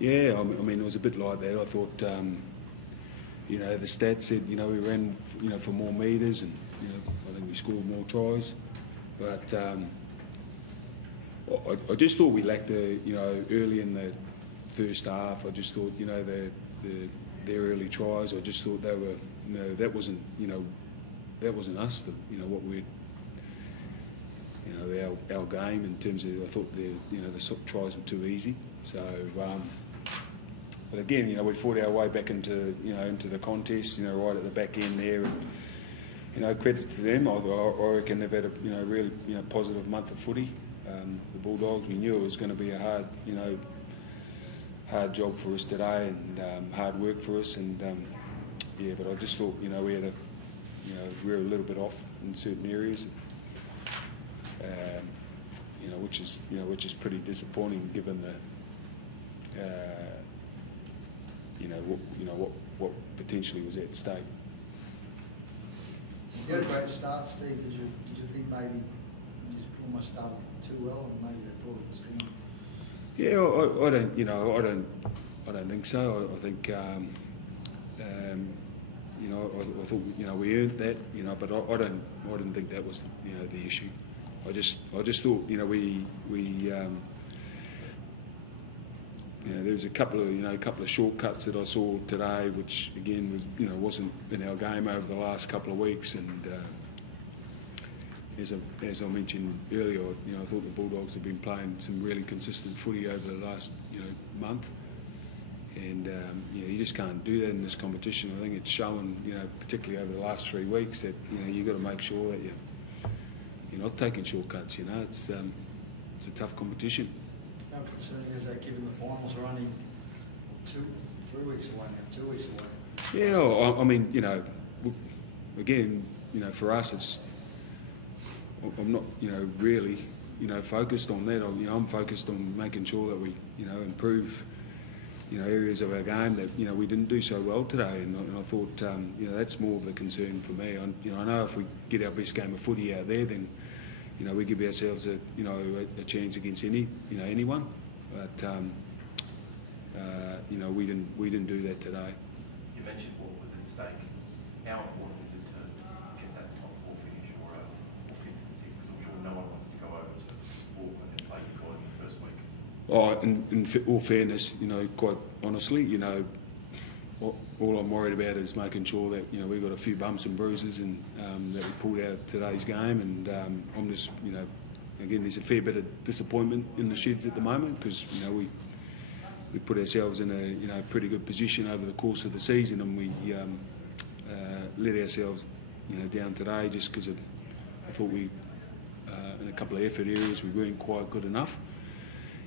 Yeah, I mean, it was a bit like that. I thought, you know, the stats said, you know, we ran, you know, for more metres, and you know, I think we scored more tries. But I just thought we lacked you know, early in the first half. I just thought, you know, their early tries, I just thought they were, you know, that wasn't us. You know, what we, you know, our game in terms of, I thought the tries were too easy. So, but again, you know, we fought our way back into the contest, you know, right at the back end there, and you know, credit to them. I reckon they've had a really positive month of footy. The Bulldogs, we knew it was going to be a hard job for us today, and hard work for us, and yeah, but I just thought, you know, we were a little bit off in certain areas, you know, which is pretty disappointing given the what potentially was at stake. You had a great start, Steve. Did you think maybe you almost started too well, and maybe they thought it was going? Yeah, I don't think so. I think you know, I thought, you know, we earned that, you know, but I didn't think that was, you know, the issue. I just thought, you know, we you know, there was a couple of shortcuts that I saw today, which again was, you know, wasn't in our game over the last couple of weeks, and as I mentioned earlier, you know, I thought the Bulldogs have been playing some really consistent footy over the last, you know, month, and you know, you just can't do that in this competition. I think it's shown, you know, particularly over the last 3 weeks, that, you know, you've got to make sure that you're not taking shortcuts. You know, it's a tough competition. How concerning is that, given the finals are only 3 weeks away now, 2 weeks away? Yeah, I mean, you know, again, you know, for us, it's, I'm not, you know, really, you know, focused on that. You know, I'm focused on making sure that we, you know, improve, you know, areas of our game that, you know, we didn't do so well today, and I thought, you know, that's more of a concern for me. You know, I know if we get our best game of footy out there, then, you know, we give ourselves a chance against anyone, but you know, we didn't do that today. You mentioned what was at stake. How important is it to get that top 4 finish, or 5th and 6th? Because I'm sure no one wants to go over to Auckland and play you guys in the first week. Oh, in all fairness, you know, quite honestly, you know, all I'm worried about is making sure that, you know, we've got a few bumps and bruises, and that we pulled out today's game, and I'm just, you know, again, there's a fair bit of disappointment in the sheds at the moment, because, you know, we put ourselves in a, you know, pretty good position over the course of the season, and we let ourselves, you know, down today just because I thought we in a couple of effort areas we weren't quite good enough,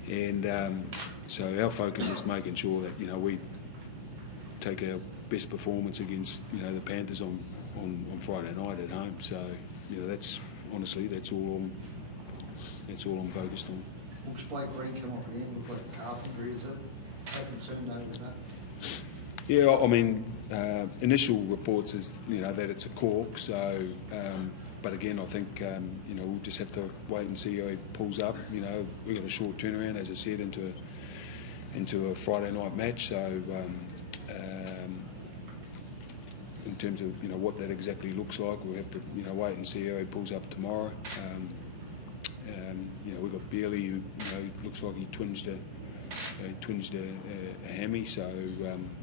and so our focus is making sure that, you know, we take our best performance against, you know, the Panthers on Friday night at home. So, you know, that's honestly, that's all I'm focused on. Looks Blake Green come off the end with like Carpenter. Is it how concerned over that? Yeah, I mean, initial reports is, you know, that it's a cork. So, but again, I think you know, we'll just have to wait and see how he pulls up. You know, we've got a short turnaround, as I said, into a Friday night match. So. In terms of, you know, what that exactly looks like, we'll have to, you know, wait and see how he pulls up tomorrow. You know, we've got Bealey, who, you know, looks like he twinged a hammy. So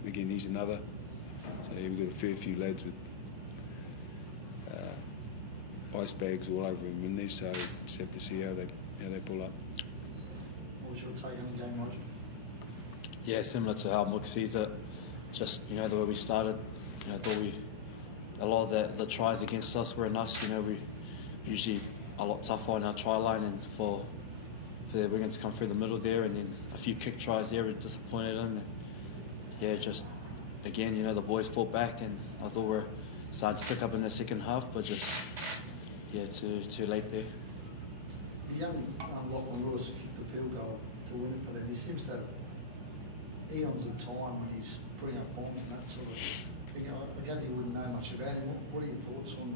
again, he's another. So we've got a fair few lads with ice bags all over him in there. So just have to see how they pull up. What was your take on the game, Roger? Yeah, similar to how Mook sees it. Just, you know, the way we started, you know, thought a lot of the tries against us were in us. You know, we usually a lot tougher on our try line, and for the wingers to come through the middle there, and then a few kick tries there we're disappointed in. And yeah, just again, you know, the boys fought back, and I thought we're starting to pick up in the second half, but just, yeah, too late there. The young Lachlan Lewis kicked the field goal to win it for them. He seems to have eons of time when he's putting up bombs and that sort of thing. I gather you wouldn't know much about him. What are your thoughts on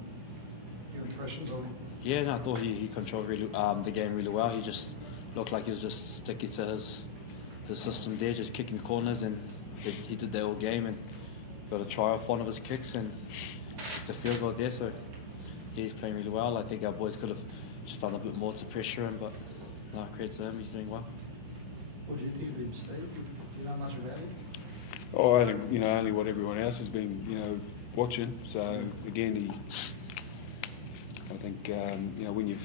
your impressions of him? Yeah, no, I thought he controlled the game really well. He just looked like he was just sticking to his system there, just kicking corners, and he did that all game and got a try off one of his kicks and kicked the field goal there. So yeah, he's playing really well. I think our boys could have just done a bit more to pressure him, but no, credit to him, he's doing well. What do you think of him, Steve? Do you know much about him? Oh, I think, only what everyone else has been, watching. So again, I think, when you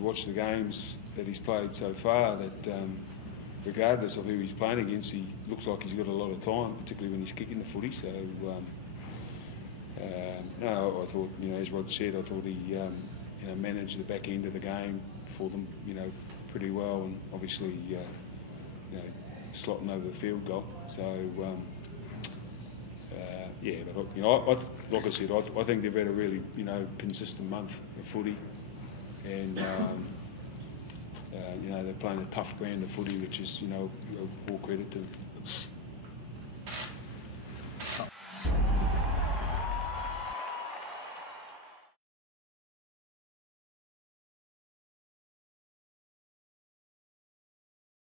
watch the games that he's played so far, that regardless of who he's playing against, he looks like he's got a lot of time, particularly when he's kicking the footy. So, no, I thought, as Rod said, I thought he, managed the back end of the game for them, pretty well, and obviously, slotting over the field goal. So, yeah, but like I said, I think they've had a really, consistent month of footy, and they're playing a tough brand of footy, which is, all credit to them.